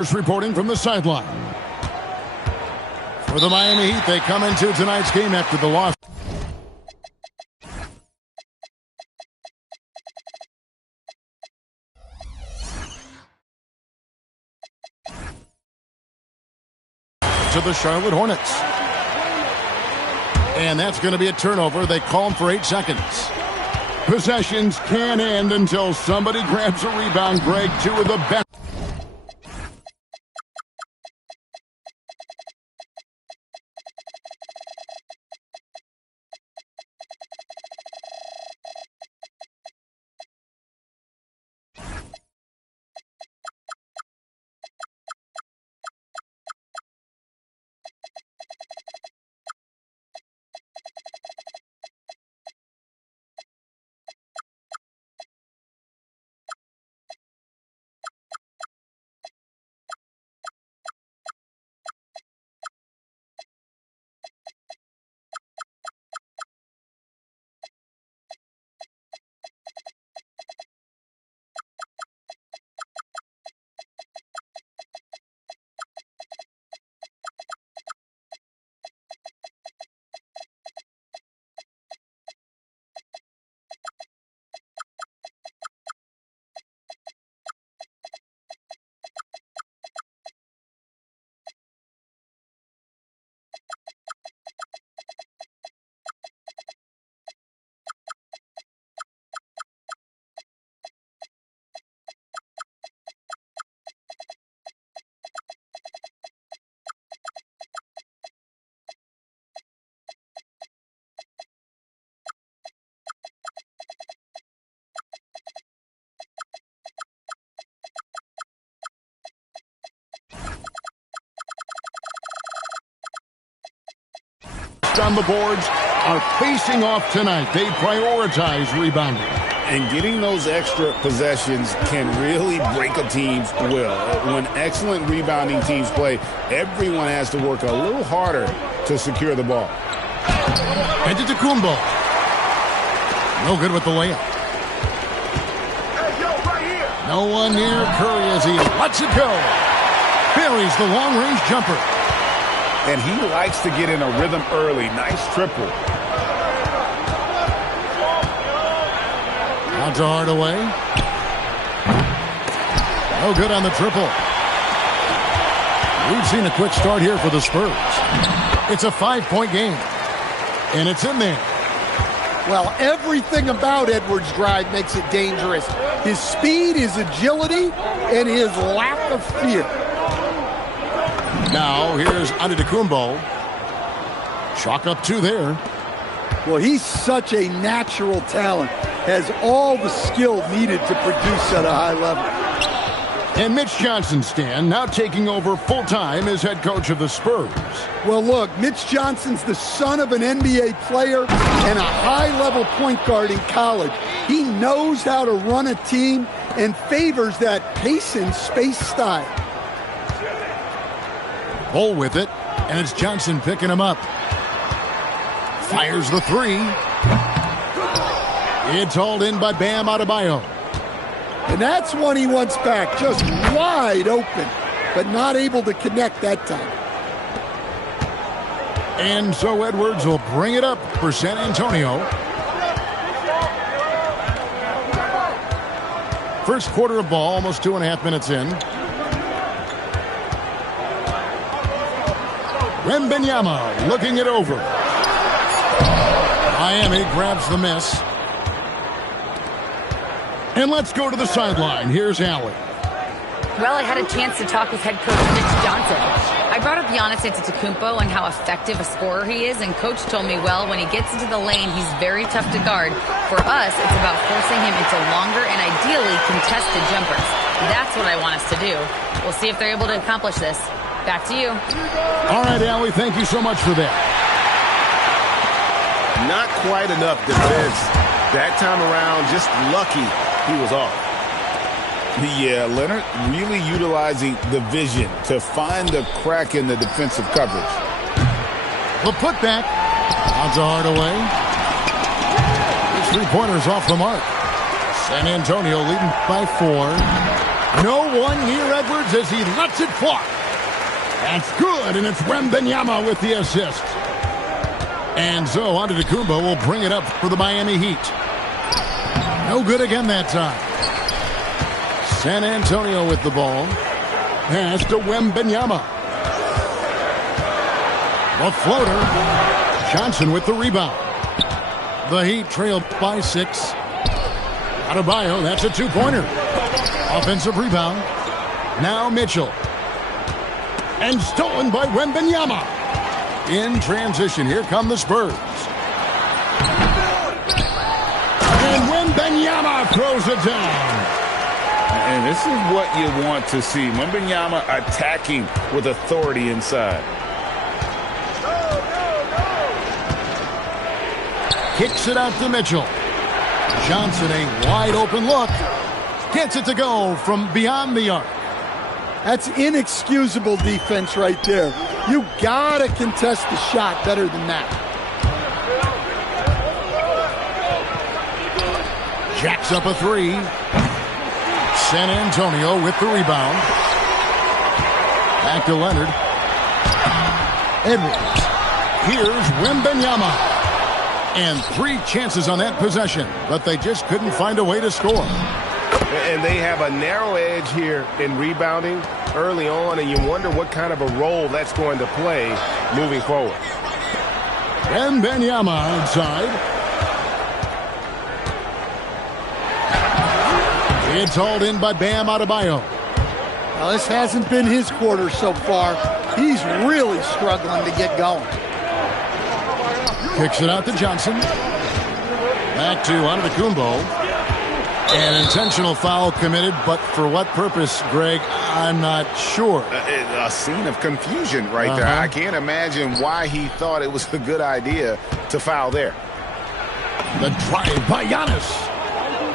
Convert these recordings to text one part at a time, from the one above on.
Reporting from the sideline. For the Miami Heat, they come into tonight's game after the loss to the Charlotte Hornets. And that's going to be a turnover. They call him for 8 seconds. Possessions can end until somebody grabs a rebound. Greg, two of the best. On the boards are facing off tonight. They prioritize rebounding. And getting those extra possessions can really break a team's will. When excellent rebounding teams play, everyone has to work a little harder to secure the ball. Antetokounmpo. No good with the layup. No one near Curry as he lets it go. Buries the long-range jumper. And he likes to get in a rhythm early. Nice triple. Out to Hardaway. No good on the triple. We've seen a quick start here for the Spurs. It's a 5-point game. And it's in there. Well, everything about Edwards' drive makes it dangerous. His speed, his agility, and his lack of fear. Now, here's Antetokounmpo. Chalk up 2 there. Well, he's such a natural talent. Has all the skill needed to produce at a high level. And Mitch Johnson, Stan, now taking over full-time as head coach of the Spurs. Well, look, Mitch Johnson's the son of an NBA player and a high-level point guard in college. He knows how to run a team and favors that pace and space style. Bull with it, and it's Johnson picking him up. Fires the 3. It's hauled in by Bam Adebayo. And that's one he wants back, just wide open, but not able to connect that time. And so Edwards will bring it up for San Antonio. First quarter of ball, almost 2.5 minutes in. Wembanyama looking it over. Miami grabs the miss. And let's go to the sideline. Here's Allie. Well, I had a chance to talk with head coach Mitch Johnson. I brought up Giannis Antetokounmpo and how effective a scorer he is, and coach told me, well, when he gets into the lane, he's very tough to guard. For us, it's about forcing him into longer and ideally contested jumpers. That's what I want us to do. We'll see if they're able to accomplish this. Back to you. All right, Allie, thank you so much for that. Not quite enough defense. That time around, just lucky he was off. Yeah, Leonard really utilizing the vision to find the crack in the defensive coverage. The putback. Out to Hardaway. His 3-pointer's off the mark. San Antonio leading by 4. No one near Edwards as he lets it fly. That's good, and it's Wembanyama with the assist. And so Antetokounmpo will bring it up for the Miami Heat. No good again that time. San Antonio with the ball. Pass to Wembanyama. The floater. Johnson with the rebound. The Heat trail by 6. Adebayo, that's a two-pointer. Offensive rebound. Now Mitchell. And stolen by Wembanyama. In transition, here come the Spurs. And Wembanyama throws it down. And this is what you want to see. Wembanyama attacking with authority inside. Kicks it out to Mitchell. Johnson, a wide open look. Gets it to go from beyond the arc. That's inexcusable defense right there. You gotta contest the shot better than that. Jacks up a 3. San Antonio with the rebound. Back to Leonard. Edwards. Here's Wembanyama. And 3 chances on that possession, but they just couldn't find a way to score. And they have a narrow edge here in rebounding early on, and you wonder what kind of a role that's going to play moving forward. Wembanyama outside. It's hauled in by Bam Adebayo. Now, this hasn't been his quarter so far. He's really struggling to get going. Kicks it out to Johnson. Back to Antetokounmpo. An intentional foul committed, but for what purpose, Greg, I'm not sure. A scene of confusion right there. I can't imagine why he thought it was a good idea to foul there. The drive by Giannis.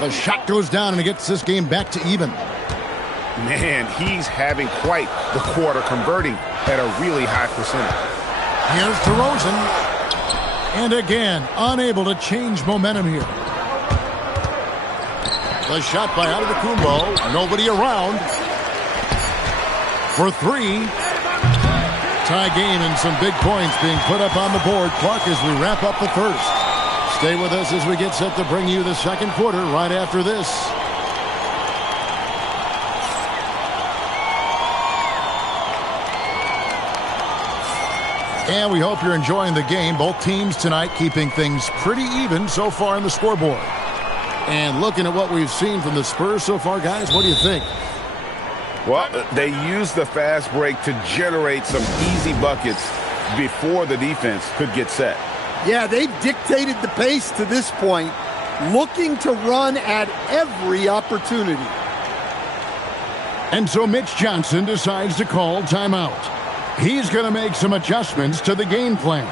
The shot goes down, and it gets this game back to even. Man, he's having quite the quarter, converting at a really high percentage. Here's DeRozan. And again, unable to change momentum here. The shot by Antetokounmpo. Nobody around. For 3. Tie game and some big points being put up on the board. Clark, as we wrap up the first. Stay with us as we get set to bring you the second quarter right after this. And we hope you're enjoying the game. Both teams tonight keeping things pretty even so far in the scoreboard. And looking at what we've seen from the Spurs so far, guys, what do you think? Well, they used the fast break to generate some easy buckets before the defense could get set. Yeah, they've dictated the pace to this point, looking to run at every opportunity. And so Mitch Johnson decides to call timeout. He's going to make some adjustments to the game plan.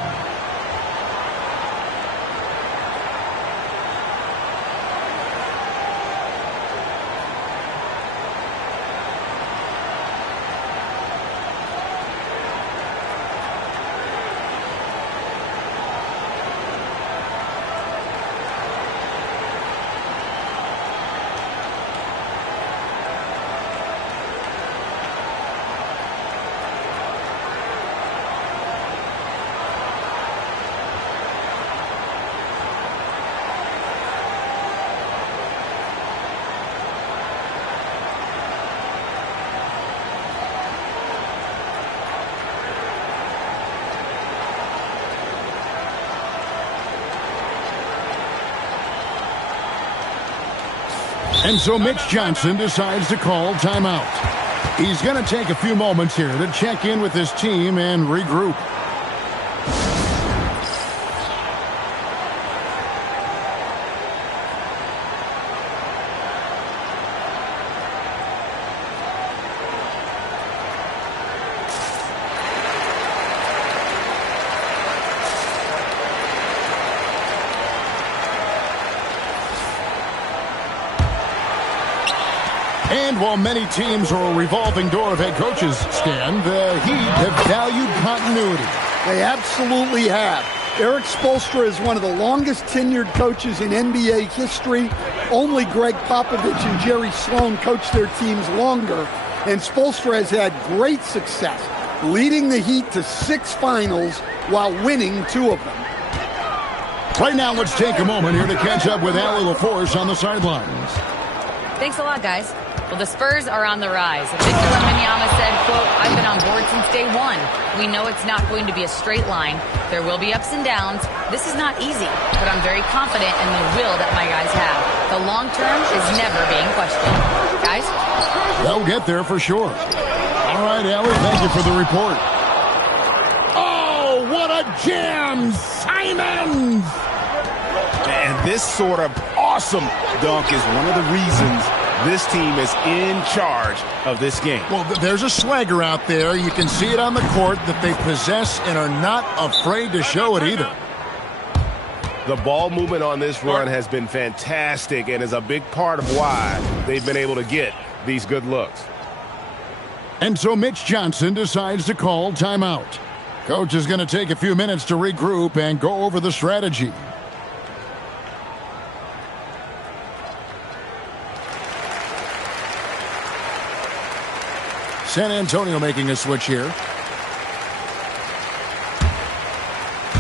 And so Mitch Johnson decides to call timeout. He's going to take a few moments here to check in with his team and regroup. And while many teams are a revolving door of head coaches, Stan, the Heat have valued continuity. They absolutely have. Eric Spoelstra is one of the longest tenured coaches in NBA history. Only Greg Popovich and Jerry Sloan coached their teams longer, and Spoelstra has had great success, leading the Heat to 6 finals while winning 2 of them. Right now, let's take a moment here to catch up with Allie LaForce on the sidelines. Thanks a lot, guys. Well, the Spurs are on the rise. Victor Wembanyama said, quote, "I've been on board since day one. We know it's not going to be a straight line. There will be ups and downs. This is not easy, but I'm very confident in the will that my guys have. The long term is never being questioned." Guys? They'll get there for sure. All right, Allie, thank you for the report. Oh, what a jam! Simons! And this sort of awesome dunk is one of the reasons this team is in charge of this game. Well, there's a swagger out there. You can see it on the court that they possess and are not afraid to show it either. The ball movement on this run has been fantastic and is a big part of why they've been able to get these good looks. And so Mitch Johnson decides to call timeout. Coach is going to take a few minutes to regroup and go over the strategy. San Antonio making a switch here.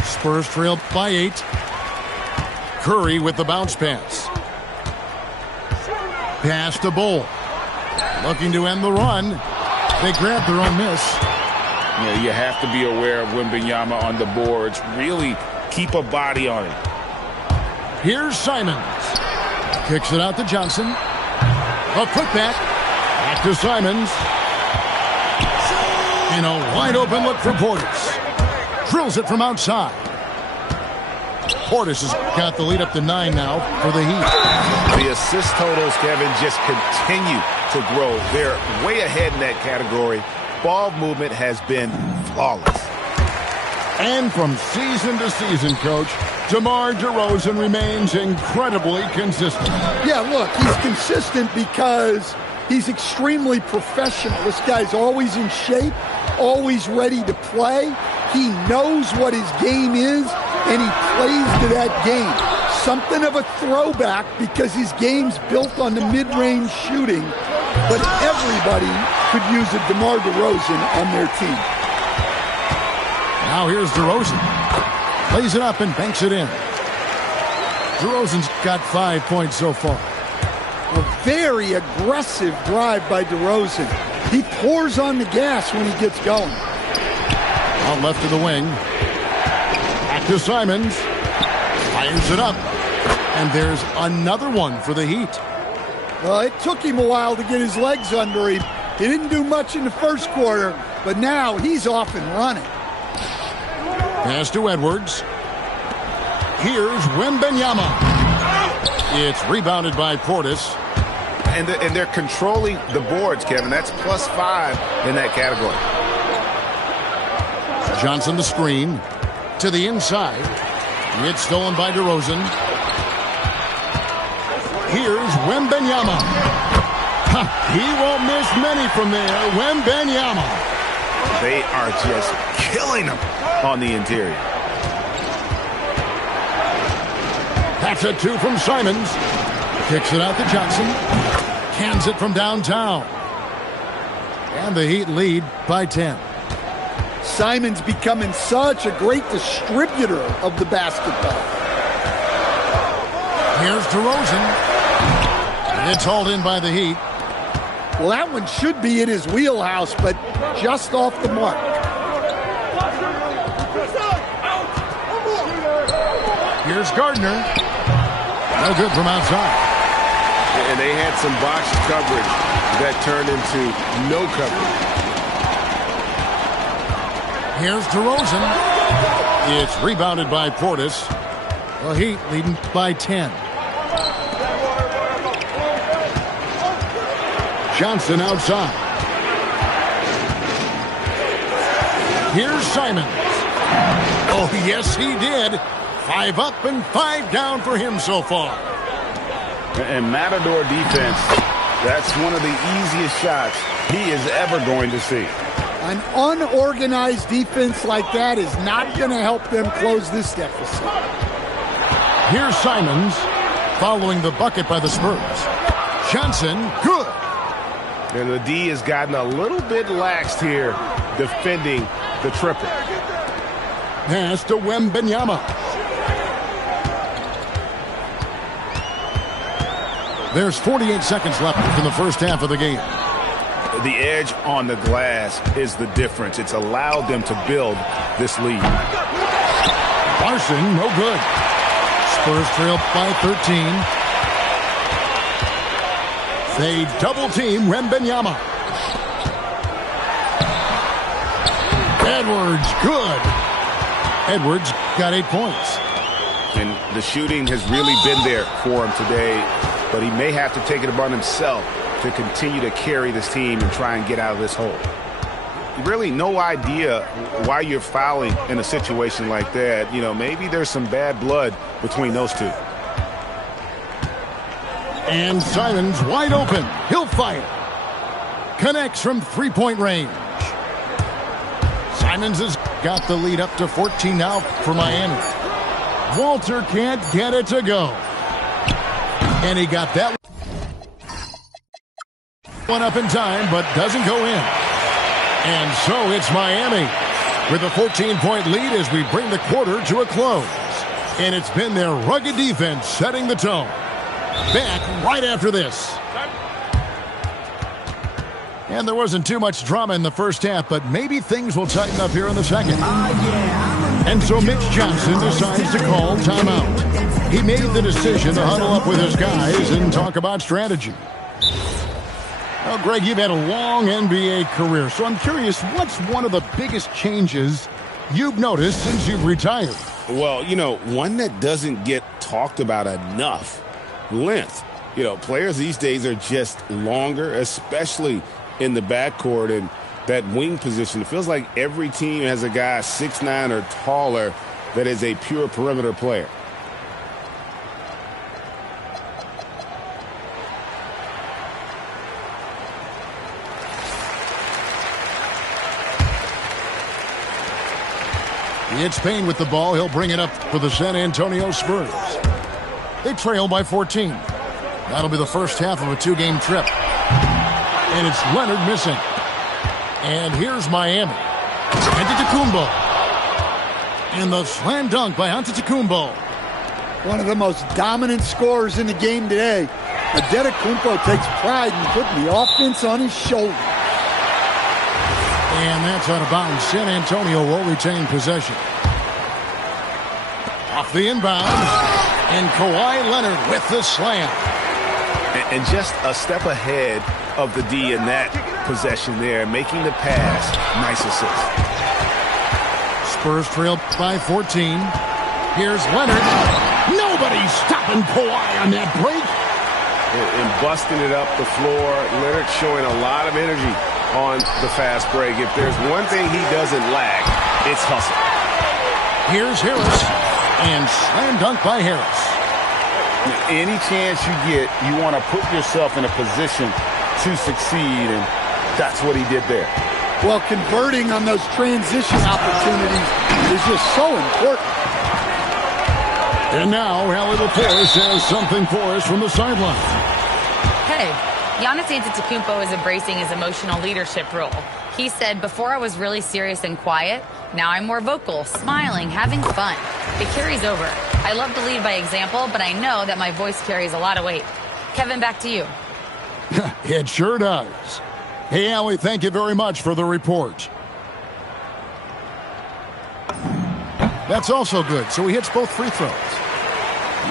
Spurs trailed by 8. Curry with the bounce pass. Pass to Bull. Looking to end the run. They grab their own miss. Yeah, you have to be aware of Wembanyama on the boards. Really keep a body on it. Here's Simons. Kicks it out to Johnson. A putback. Back to Simons. And a wide open look for Portis. Drills it from outside. Portis has got the lead up to 9 now for the Heat. The assist totals, Kevin, just continue to grow. They're way ahead in that category. Ball movement has been flawless. And from season to season, Coach, DeMar DeRozan remains incredibly consistent. Yeah, look, he's consistent because he's extremely professional. This guy's always in shape, always ready to play. He knows what his game is, and he plays to that game. Something of a throwback because his game's built on the mid-range shooting, but everybody could use a DeMar DeRozan on their team. Now here's DeRozan. Plays it up and banks it in. DeRozan's got 5 points so far. A very aggressive drive by DeRozan. He pours on the gas when he gets going. Out left to the wing. Back to Simons. Fires it up. And there's another one for the Heat. Well, it took him a while to get his legs under him. He didn't do much in the first quarter, but now he's off and running. Pass to Edwards. Here's Wembanyama. It's rebounded by Portis. And they're controlling the boards, Kevin. That's +5 in that category. Johnson the screen. To the inside. It's stolen by DeRozan. Here's Wembanyama. He won't miss many from there. Wembanyama. They are just killing him on the interior. That's a 2 from Simons. Kicks it out to Johnson. Cans it from downtown. And the Heat lead by 10. Simons becoming such a great distributor of the basketball. Here's DeRozan. It's hauled in by the Heat. Well, that one should be in his wheelhouse, but just off the mark. Here's Gardner. No good from outside. And they had some botched coverage that turned into no coverage. Here's DeRozan. It's rebounded by Portis. The Heat leading by 10. Johnson outside. Here's Simons. Oh, yes, he did. 5 up and 5 down for him so far. And Matador defense, that's one of the easiest shots he is ever going to see. An unorganized defense like that is not going to help them close this deficit. Here's Simons following the bucket by the Spurs. Johnson, good. And the D has gotten a little bit laxed here defending the triple. Pass to Wembanyama. There's 48 seconds left in the first half of the game. The edge on the glass is the difference. It's allowed them to build this lead. Larson, no good. Spurs trail by 13. They double-team Wembanyama. Edwards, good. Edwards got 8 points. And the shooting has really been there for him today, but he may have to take it upon himself to continue to carry this team and try and get out of this hole. Really no idea why you're fouling in a situation like that. You know, maybe there's some bad blood between those two. And Simons wide open. He'll fire. Connects from three-point range. Simons has got the lead up to 14 now for Miami. Walter can't get it to go. And he got that one up in time, but doesn't go in. And so it's Miami with a 14-point lead as we bring the quarter to a close. And it's been their rugged defense setting the tone. Back right after this. And there wasn't too much drama in the first half, but maybe things will tighten up here in the second. And so Mitch Johnson decides to call timeout. He made the decision to huddle up with his guys and talk about strategy. Well, Greg, you've had a long NBA career, so I'm curious, what's one of the biggest changes you've noticed since you've retired? Well, you know, one that doesn't get talked about enough, length. You know, players these days are just longer, especially in the backcourt and that wing position. It feels like every team has a guy 6'9" or taller that is a pure perimeter player. It's Payne with the ball. He'll bring it up for the San Antonio Spurs. They trail by 14. That'll be the first half of a two-game trip. And it's Leonard missing. And here's Miami. Antetokounmpo. And the slam dunk by Antetokounmpo. One of the most dominant scorers in the game today. Antetokounmpo takes pride in putting the offense on his shoulder. And that's out of bounds. San Antonio will retain possession. Off the inbound. And Kawhi Leonard with the slam. And just a step ahead of the D in that possession there, making the pass. Nice assist. Spurs trail by 14. Here's Leonard. Nobody's stopping Kawhi on that break. And busting it up the floor. Leonard showing a lot of energy on the fast break. If there's one thing he doesn't lack, it's hustle. Here's Harris. And slam dunk by Harris. Any chance you get, you want to put yourself in a position to succeed, and that's what he did there. Well, converting on those transition opportunities is just so important. And now, Allie LaForce has something for us from the sideline. Hey, Giannis Antetokounmpo is embracing his emotional leadership role. He said, before I was really serious and quiet, now I'm more vocal, smiling, having fun. It carries over. I love to lead by example, but I know that my voice carries a lot of weight. Kevin, back to you. It sure does. Hey, Allie, thank you very much for the report. That's also good, so he hits both free throws.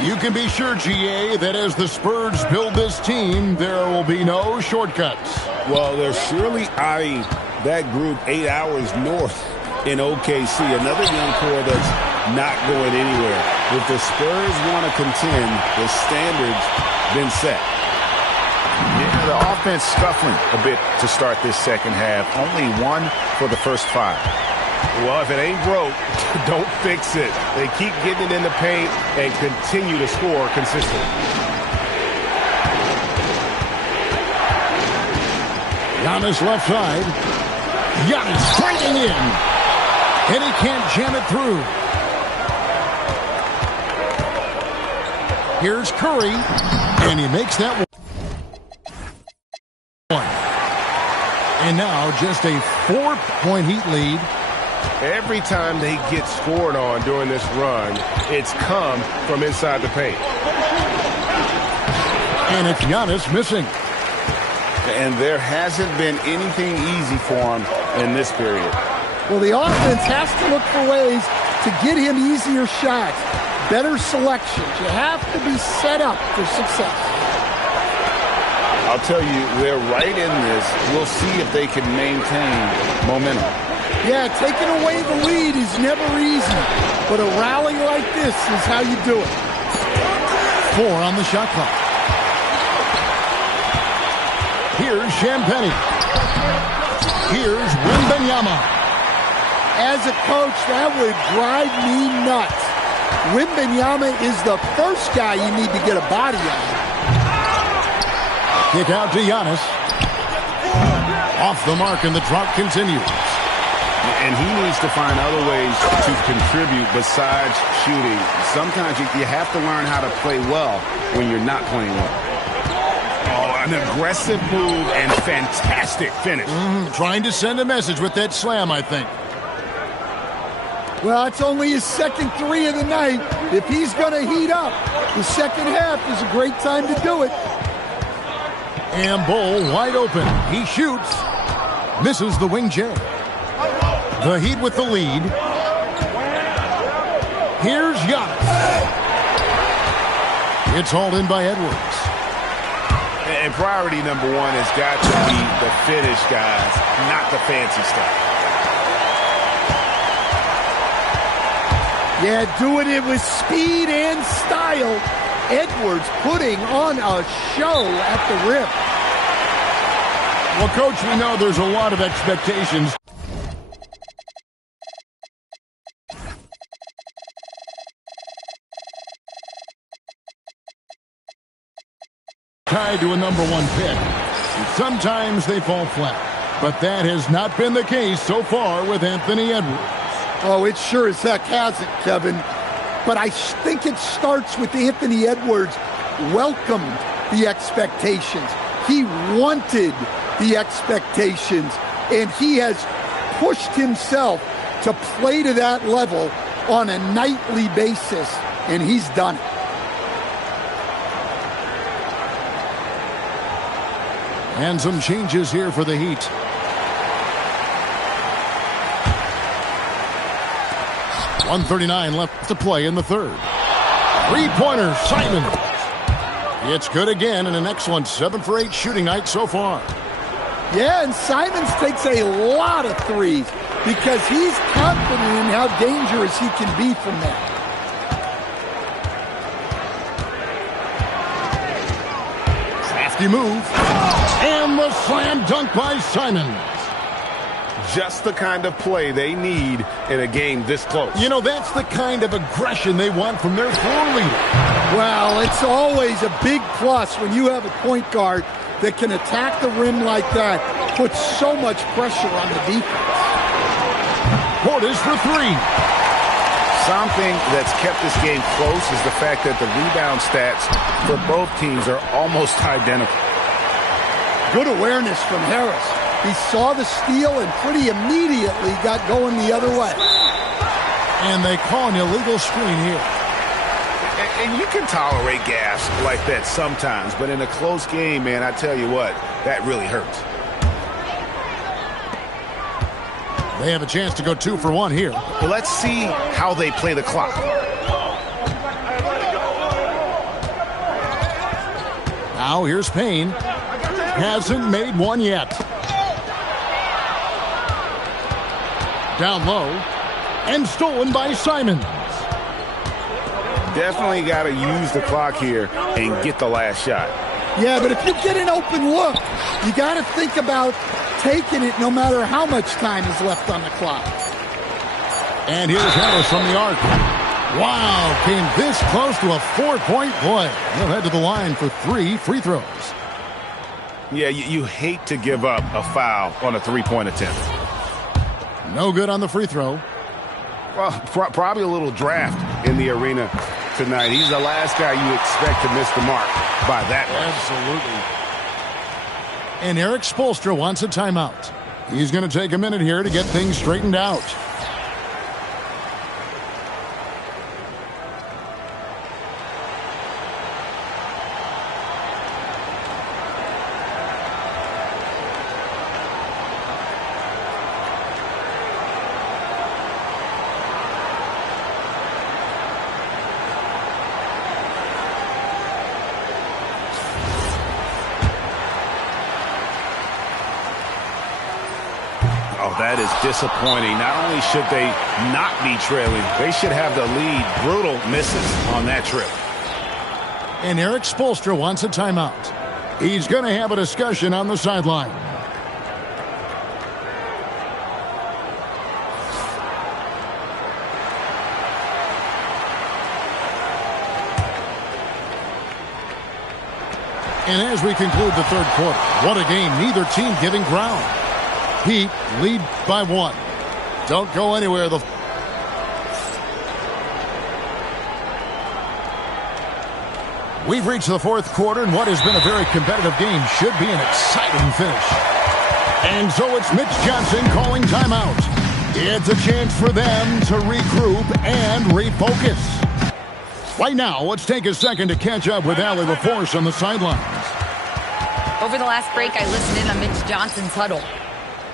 You can be sure, GA, that as the Spurs build this team, there will be no shortcuts. Well, they're surely eyeing that group 8 hours north in OKC. Another young core that's not going anywhere. If the Spurs want to contend, the standard's been set. Yeah, the offense scuffling a bit to start this second half. Only one for the first 5. Well, if it ain't broke, don't fix it. They keep getting it in the paint and continue to score consistently. Giannis left side. Giannis fighting in. And he can't jam it through. Here's Curry. And he makes that one. And now just a 4-point Heat lead. Every time they get scored on during this run, it's come from inside the paint. And it's Giannis missing. And there hasn't been anything easy for him in this period. Well, the offense has to look for ways to get him easier shots, better selections. You have to be set up for success. I'll tell you, they're right in this. We'll see if they can maintain momentum. Yeah, taking away the lead is never easy, but a rally like this is how you do it. 4 on the shot clock. Here's Champagnie. Here's Wembanyama. As a coach, that would drive me nuts. Wembanyama is the first guy you need to get a body on. Kick out to Giannis. Off the mark, and the drought continues. And he needs to find other ways to contribute besides shooting. Sometimes you have to learn how to play well when you're not playing well. Oh, an aggressive move and fantastic finish. Trying to send a message with that slam, I think. Well, it's only his second 3 of the night. If he's going to heat up, the second half is a great time to do it. And Bull wide open. He shoots. Misses the wing J. The Heat with the lead. Here's Giannis. It's hauled in by Edwards. And priority number 1 has got to be the finish, guys, not the fancy stuff. Yeah, doing it with speed and style. Edwards putting on a show at the rim. Well, Coach, we know there's a lot of expectations. Tied to a number 1 pick. And sometimes they fall flat. But that has not been the case so far with Anthony Edwards. Oh, it sure as heck hasn't, Kevin. But I think it starts with Anthony Edwards welcomed the expectations. He wanted the expectations, and he has pushed himself to play to that level on a nightly basis, and he's done it. And some changes here for the Heat. .139 left to play in the third. Three-pointer, Simon. It's good again, and an excellent 7 for 8 shooting night so far. Yeah, and Simons takes a lot of threes because he's confident in how dangerous he can be from that. Crafty move. And the slam dunk by Simons. Just the kind of play they need in a game this close. You know, that's the kind of aggression they want from their floor leader. Well, it's always a big plus when you have a point guard that can attack the rim like that, put so much pressure on the defense. Portis for 3. Something that's kept this game close is the fact that the rebound stats for both teams are almost identical. Good awareness from Harris. He saw the steal and pretty immediately got going the other way. And they call an illegal screen here. And you can tolerate gas like that sometimes, but in a close game, man, I tell you what, that really hurts. They have a chance to go 2 for 1 here. Well, let's see how they play the clock. Now here's Payne. Hasn't made one yet. Down low. And stolen by Simons. Definitely got to use the clock here and get the last shot. Yeah, but if you get an open look, you got to think about taking it no matter how much time is left on the clock. And here's Harris from the arc. Wow, came this close to a 4-point play. He'll head to the line for 3 free throws. Yeah, you hate to give up a foul on a 3-point attempt. No good on the free throw. Well, probably a little draft in the arena tonight. He's the last guy you expect to miss the mark by that much. Absolutely. And Eric Spoelstra wants a timeout. He's going to take a minute here to get things straightened out. That is disappointing. Not only should they not be trailing, they should have the lead. Brutal misses on that trip. And Eric Spoelstra wants a timeout. He's going to have a discussion on the sideline. And as we conclude the third quarter, what a game. Neither team giving ground. Heat lead by 1. Don't go anywhere. We've reached the fourth quarter, and what has been a very competitive game should be an exciting finish. And so it's Mitch Johnson calling timeout. It's a chance for them to regroup and refocus. Right now, let's take a second to catch up with Allie LaForce on the sidelines. Over the last break, I listened in on Mitch Johnson's huddle.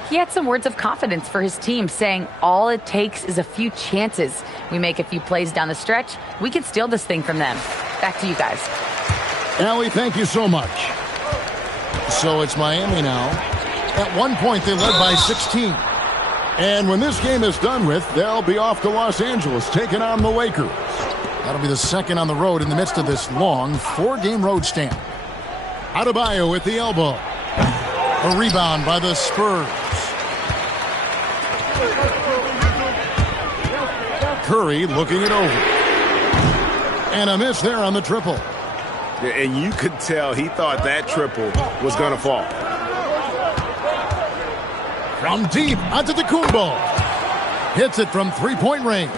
He had some words of confidence for his team, saying all it takes is a few chances. We make a few plays down the stretch, we can steal this thing from them. Back to you guys. Allie, thank you so much. So it's Miami now. At one point, they led by 16. And when this game is done with, they'll be off to Los Angeles, taking on the Lakers. That'll be the second on the road in the midst of this long 4-game road stand. Adebayo with the elbow. A rebound by the Spurs. Curry looking it over. And a miss there on the triple. And you could tell he thought that triple was going to fall. From deep, Antetokounmpo. Hits it from three-point range.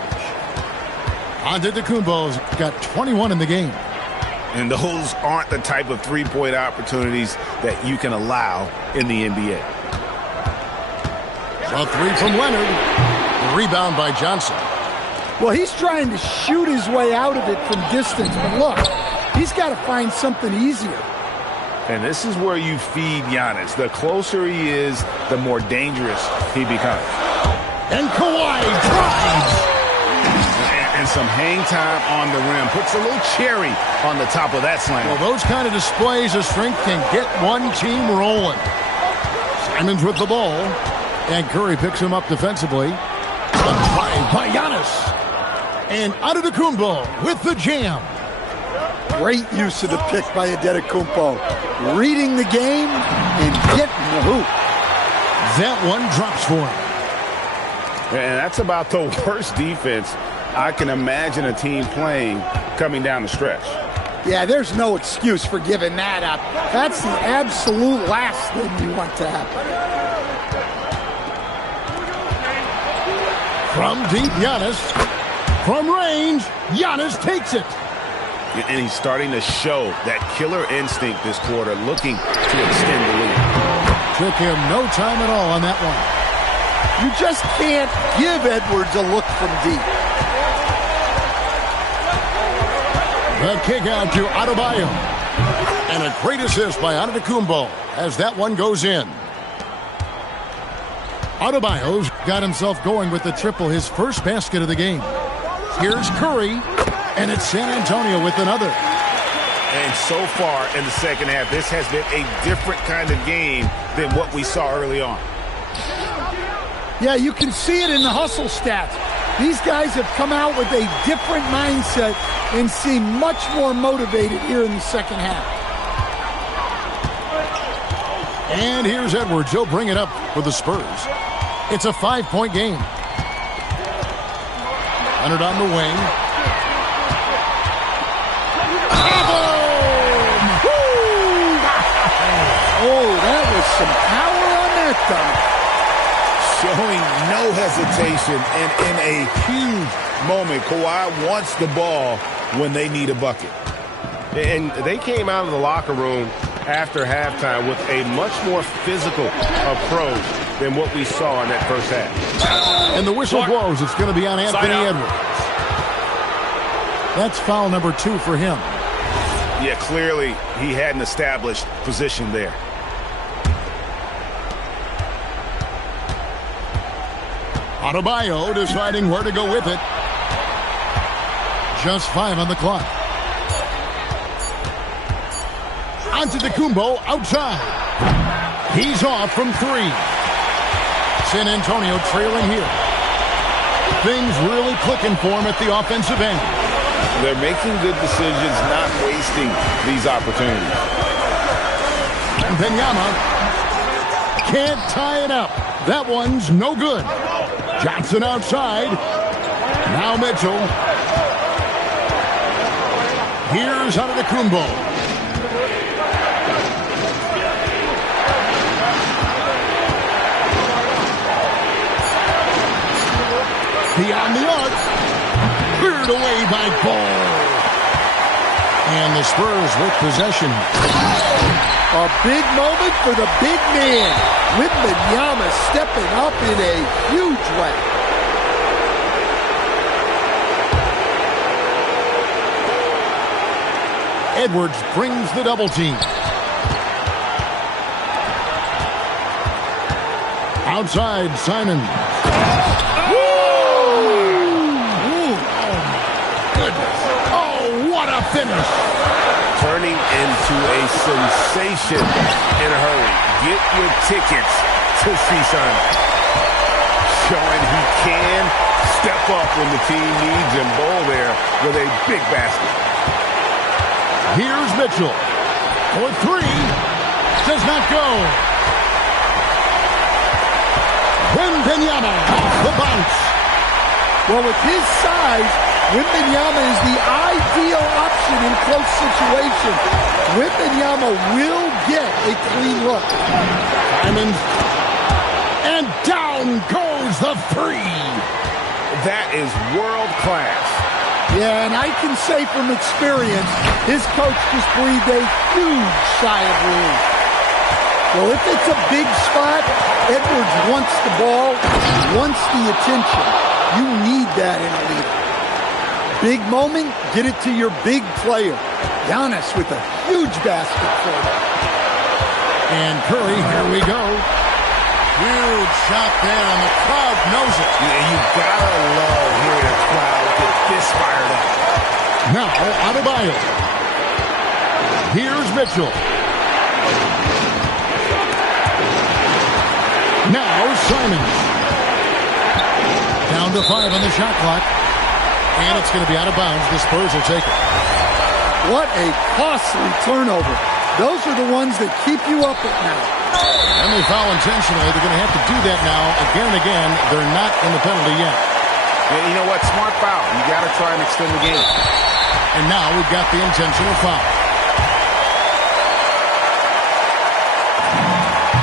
Antetokounmpo's got 21 in the game. And those aren't the type of three-point opportunities that you can allow in the NBA. A three from Leonard. The rebound by Johnson. Well, he's trying to shoot his way out of it from distance, but look, he's got to find something easier. And this is where you feed Giannis. The closer he is, the more dangerous he becomes. And Kawhi drives. And some hang time on the rim. Puts a little cherry on the top of that slam. Well, those kind of displays of strength can get one team rolling. Simons with the ball. And Curry picks him up defensively. A drive by Giannis. And Antetokounmpo with the jam. Great use of the pick by Antetokounmpo. Reading the game and getting the hoop. That one drops for him. And that's about the worst defense I can imagine a team playing coming down the stretch. Yeah, there's no excuse for giving that up. That's the absolute last thing you want to happen. From deep, Giannis. From range, Giannis takes it. And he's starting to show that killer instinct this quarter, looking to extend the lead. Took him no time at all on that one. You just can't give Edwards a look from deep. The kick out to Adebayo. And a great assist by Antetokounmpo as that one goes in. Adebayo's got himself going with the triple, his first basket of the game. Here's Curry, and it's San Antonio with another. And so far in the second half, this has been a different kind of game than what we saw early on. Yeah, you can see it in the hustle stats. These guys have come out with a different mindset and seem much more motivated here in the second half. And here's Edwards. He'll bring it up for the Spurs. It's a 5-point game. Leonard on the wing. Oh, that was some power on that dunk. showing no hesitation, and in a huge moment, Kawhi wants the ball when they need a bucket. And they came out of the locker room after halftime with a much more physical approach than what we saw in that first half. And the whistle blows. It's going to be on Anthony Edwards. That's foul number 2 for him. Yeah, clearly he had an established position there. Adebayo deciding where to go with it. Just 5 on the clock. Antetokounmpo outside. He's off from 3. San Antonio trailing here. Things really clicking for him at the offensive end. They're making good decisions, not wasting these opportunities. Benyama can't tie it up. That one's no good. Johnson outside. Now Mitchell. Here's Antetokounmpo. Beyond the arc. Cleared away by Ball. And the Spurs with possession. A big moment for the big man. Wembanyama stepping up in a huge way. Edwards brings the double team. Outside, Simon. Finish. Turning into a sensation in a hurry. Get your tickets to see Simon. Showing he can step up when the team needs him. Bowl there with a big basket. Here's Mitchell. For 3. Does not go. Wembanyama off the bounce. Well, with his size, Wembanyama is the ideal option in close situations. Wembanyama will get a clean look. Simons. And down goes the 3. That is world class. Yeah, and I can say from experience, his coach just breathed a huge sigh of relief. Well, if it's a big spot, Edwards wants the ball, wants the attention. You need that in a leader. Big moment, get it to your big player. Giannis with a huge basket for him. And Curry, here we go. Huge shot there, and the crowd knows it. Yeah, you gotta love hearing a crowd get this fired up. Now, Adebayo. Here's Mitchell. Now, Simons. Down to 5 on the shot clock. And it's going to be out of bounds. The Spurs will take it. What a costly turnover. Those are the ones that keep you up at night. And they foul intentionally. They're going to have to do that now again and again. They're not in the penalty yet. And you know what? Smart foul. You got to try and extend the game. And now we've got the intentional foul.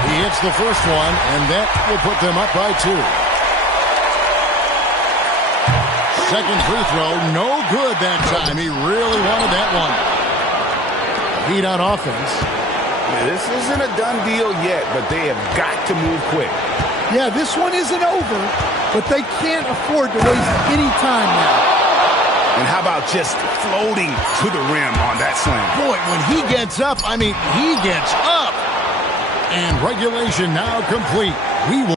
He hits the first one, and that will put them up by 2. Second free throw, no good that time. He really wanted that one. Heat on offense. This isn't a done deal yet, but they have got to move quick. Yeah, this one isn't over, but they can't afford to waste any time now. And how about just floating to the rim on that slam? Boy, when he gets up, I mean, he gets up. And regulation now complete. We will.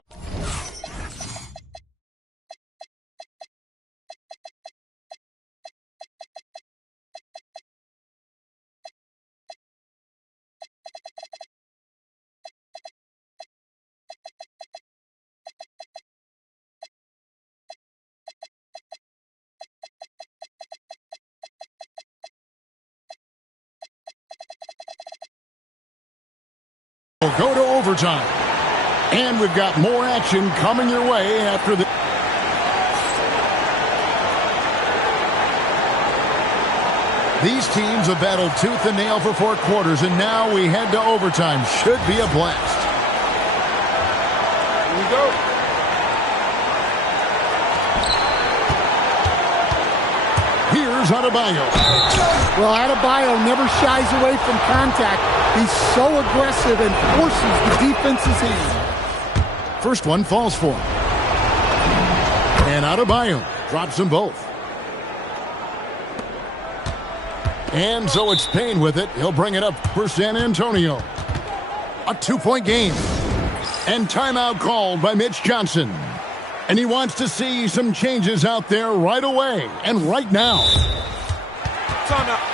We'll go to overtime. And we've got more action coming your way after the... These teams have battled tooth and nail for 4 quarters, and now we head to overtime. Should be a blast. Here we go. Here's Adebayo. Well, Adebayo never shies away from contact. He's so aggressive and forces the defense's hand. First one falls for him. And Adebayo drops them both. And so it's Payne with it. He'll bring it up for San Antonio. A 2-point game. And timeout called by Mitch Johnson. And he wants to see some changes out there right away and right now. Timeout.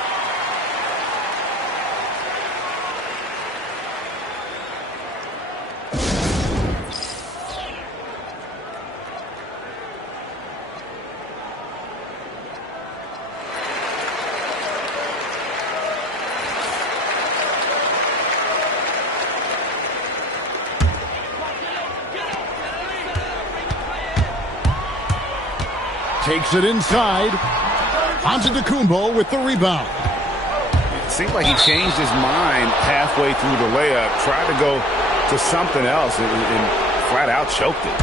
Takes it inside. Antetokounmpo with the rebound. It seemed like he changed his mind halfway through the layup, tried to go to something else, and flat out choked it.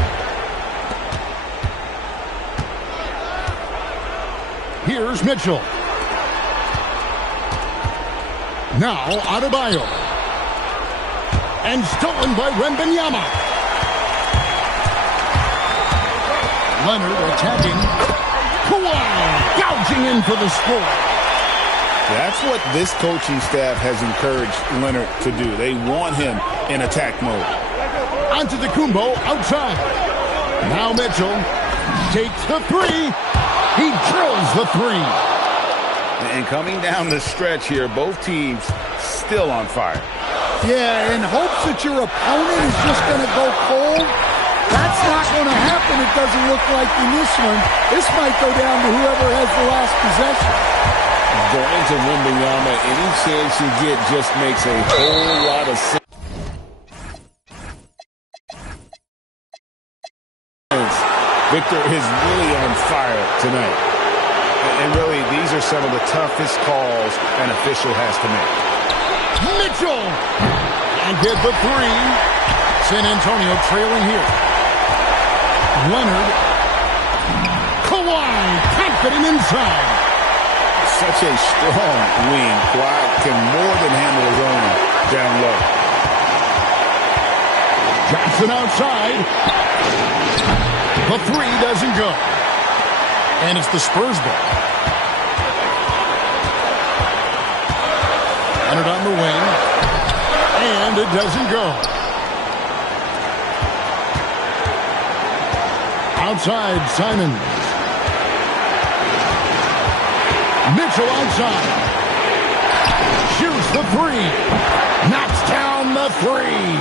Here's Mitchell. Now Adebayo. And stolen by Wembanyama. Leonard attacking. Kawhi gouging in for the score. That's what this coaching staff has encouraged Leonard to do. They want him in attack mode. Antetokounmpo outside. Now Mitchell takes the three. He drills the three. And coming down the stretch here, both teams still on fire. Yeah, in hopes that your opponent is just going to go cold. That's not going to happen, it doesn't look like in this one. This might go down to whoever has the last possession. Going to Wembanyama, any chance you get just makes a whole lot of sense. Victor is really on fire tonight. And really, these are some of the toughest calls an official has to make. Mitchell! And get the three. San Antonio trailing here. Leonard. Kawhi, confident inside. Such a strong wing. Kawhi can more than handle his own down low. Johnson outside. The three doesn't go. And it's the Spurs ball. Leonard on the wing. And it doesn't go. Outside, Simons. Mitchell outside. Shoots the three. Knocks down the three.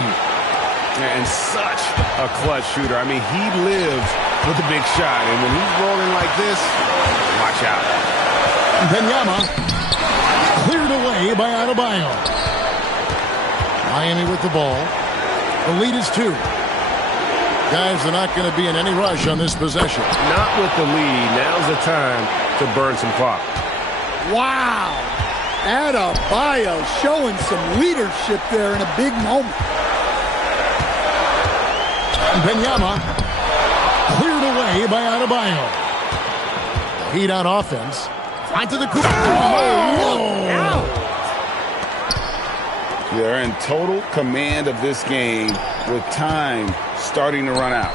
And such a clutch shooter. I mean, he lives for the big shot. And when he's rolling like this, watch out. Wembanyama cleared away by Adebayo. Miami with the ball. The lead is 2. Guys, they're not going to be in any rush on this possession. Not with the lead. Now's the time to burn some clock. Wow. Adebayo showing some leadership there in a big moment. Wembanyama cleared away by Adebayo. Heat on offense. Onto the court. They're in total command of this game with time starting to run out.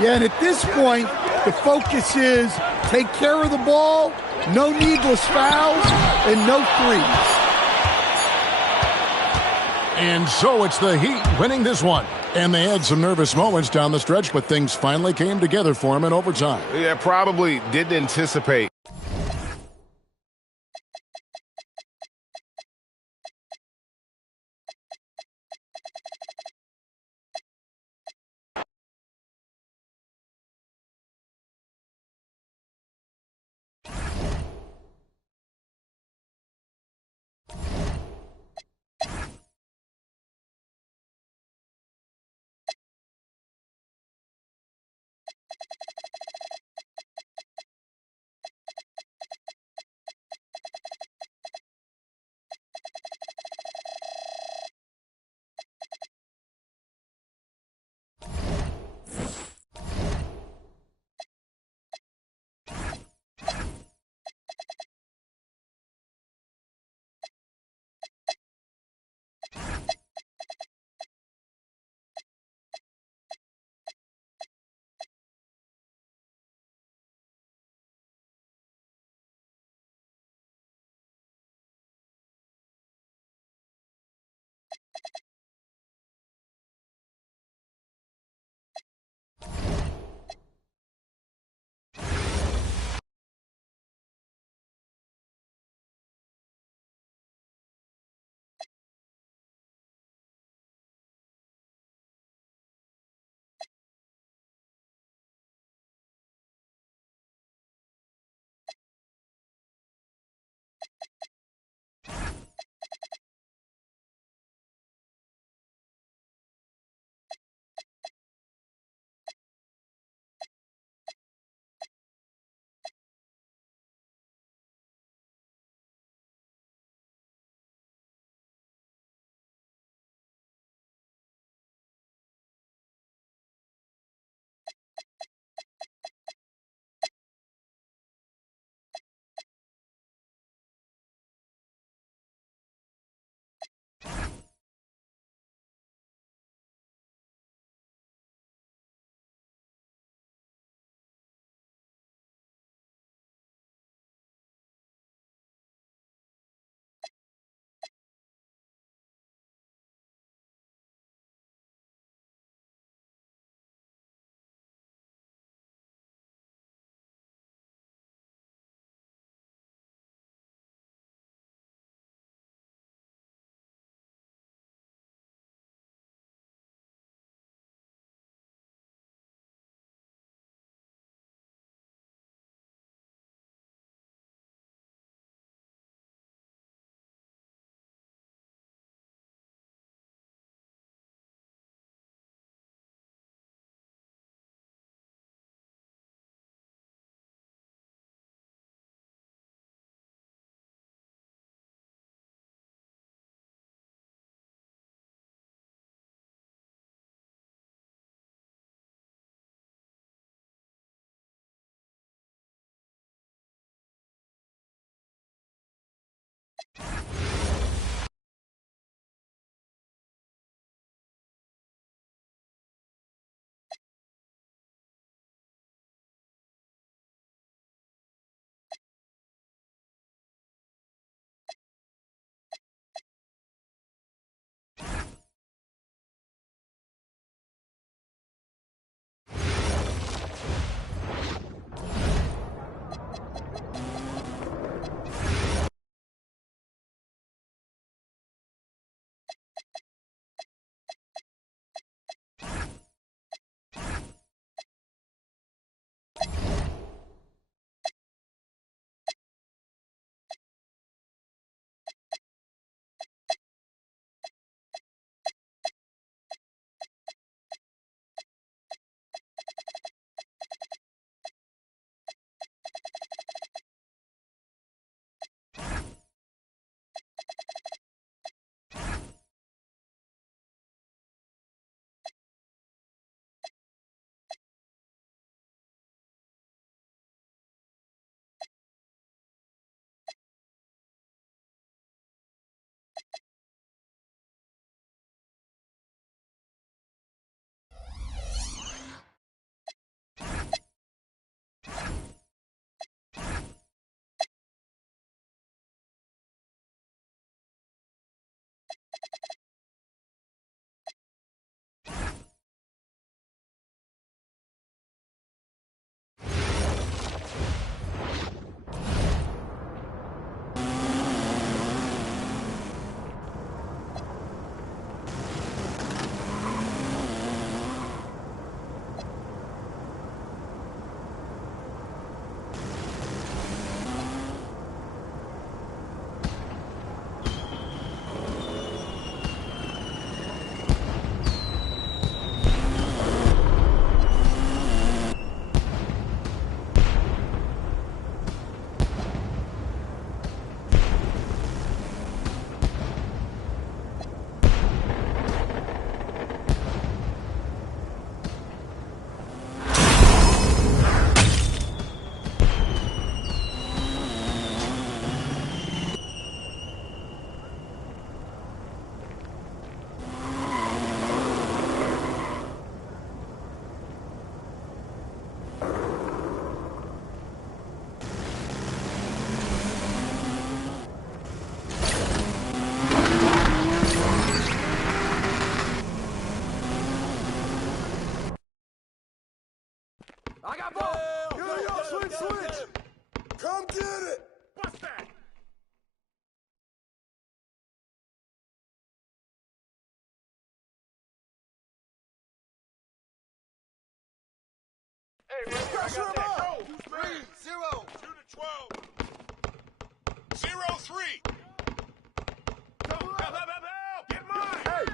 Yeah, and at this point, the focus is take care of the ball, no needless fouls, and no threes. And so it's the Heat winning this one. And they had some nervous moments down the stretch, but things finally came together for them in overtime. Yeah, probably didn't anticipate. I got ball. Yo, switch. Come get it. What's that? Hey, man, pressure him up. 3-0. 2-12. 0-3. Help. Get mine. Hey.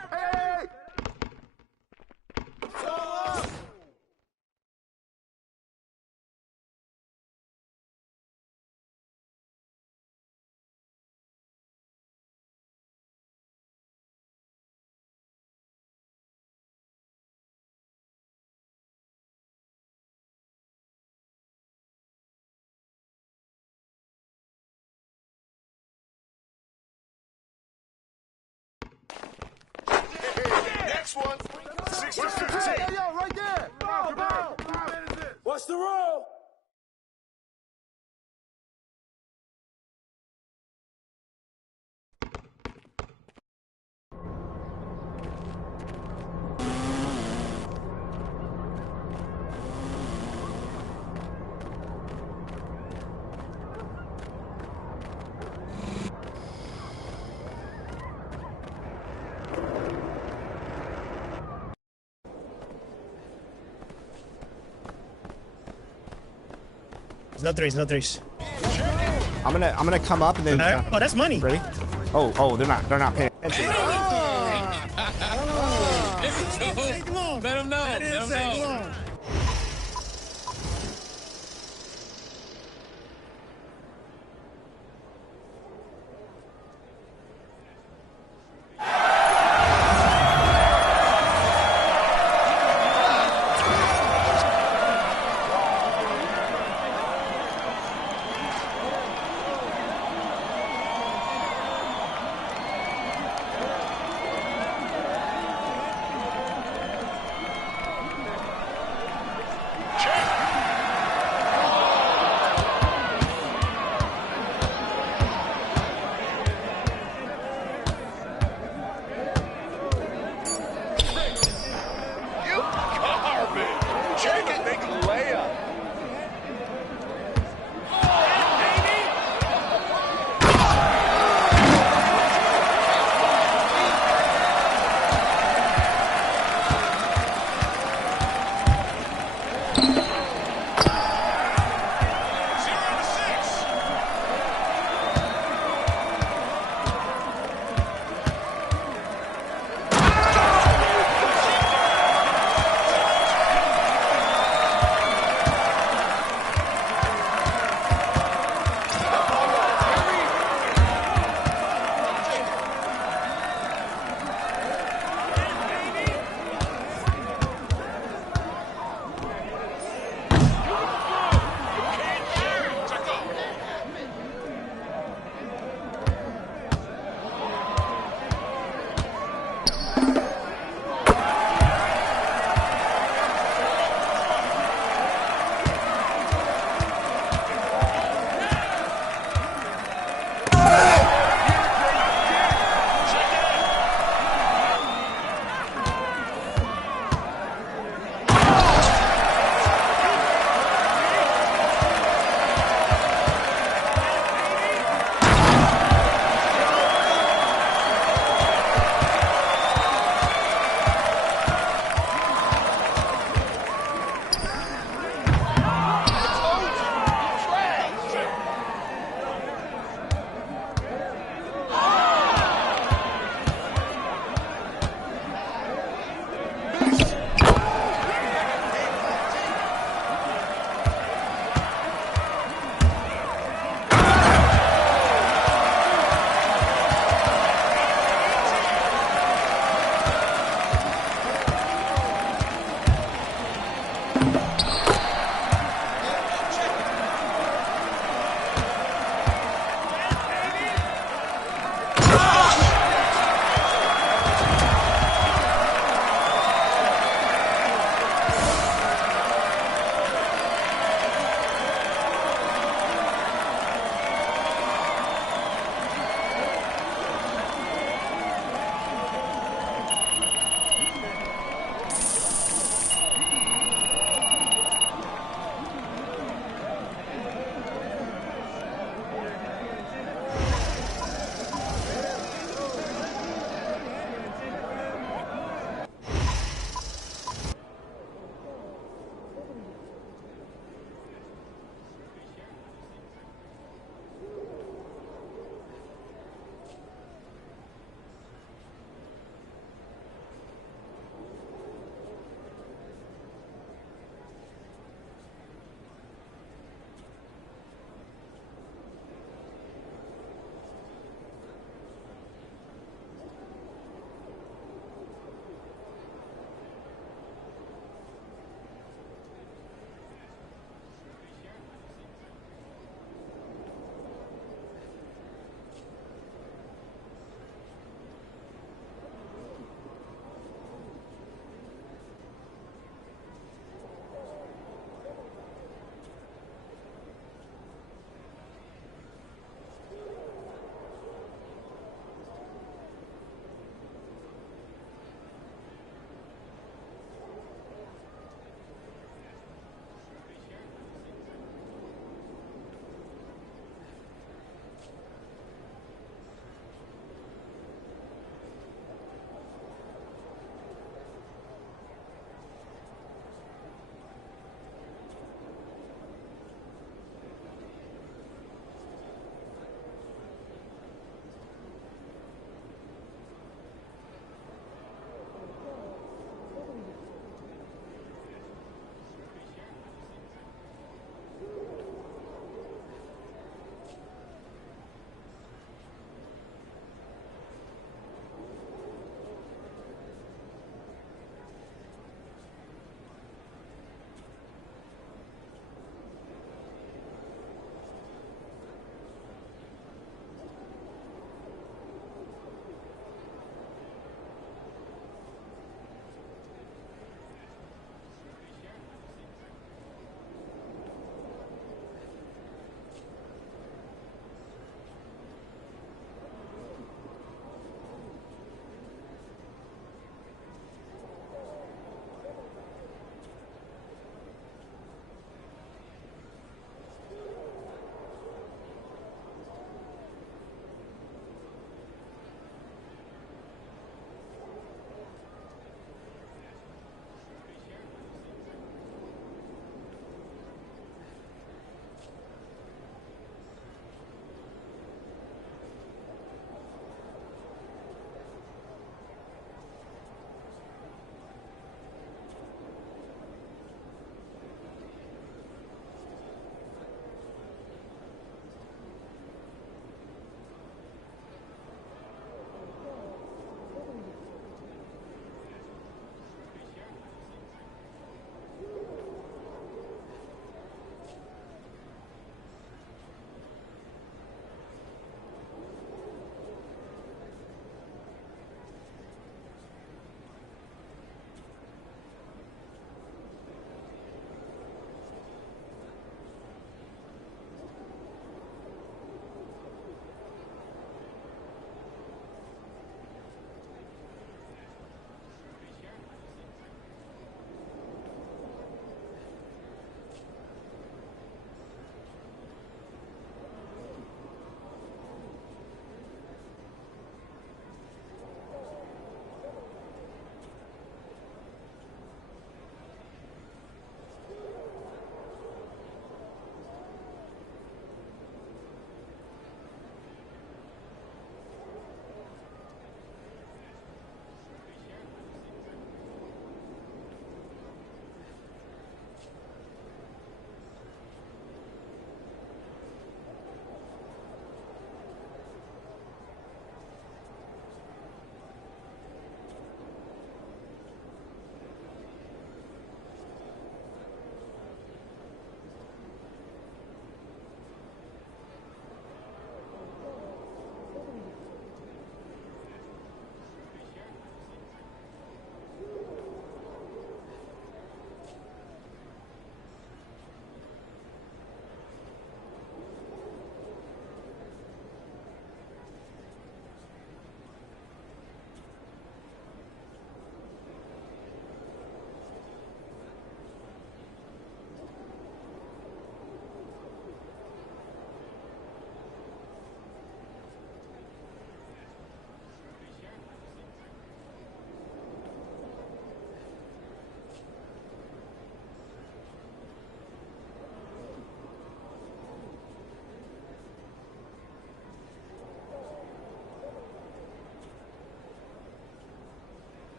Next one. 6-15. Hey, yo, right there. Ball. What's the roll? No threes. I'm gonna come up and then. Oh, that's money. Ready? Oh, they're not paying attention. Come on.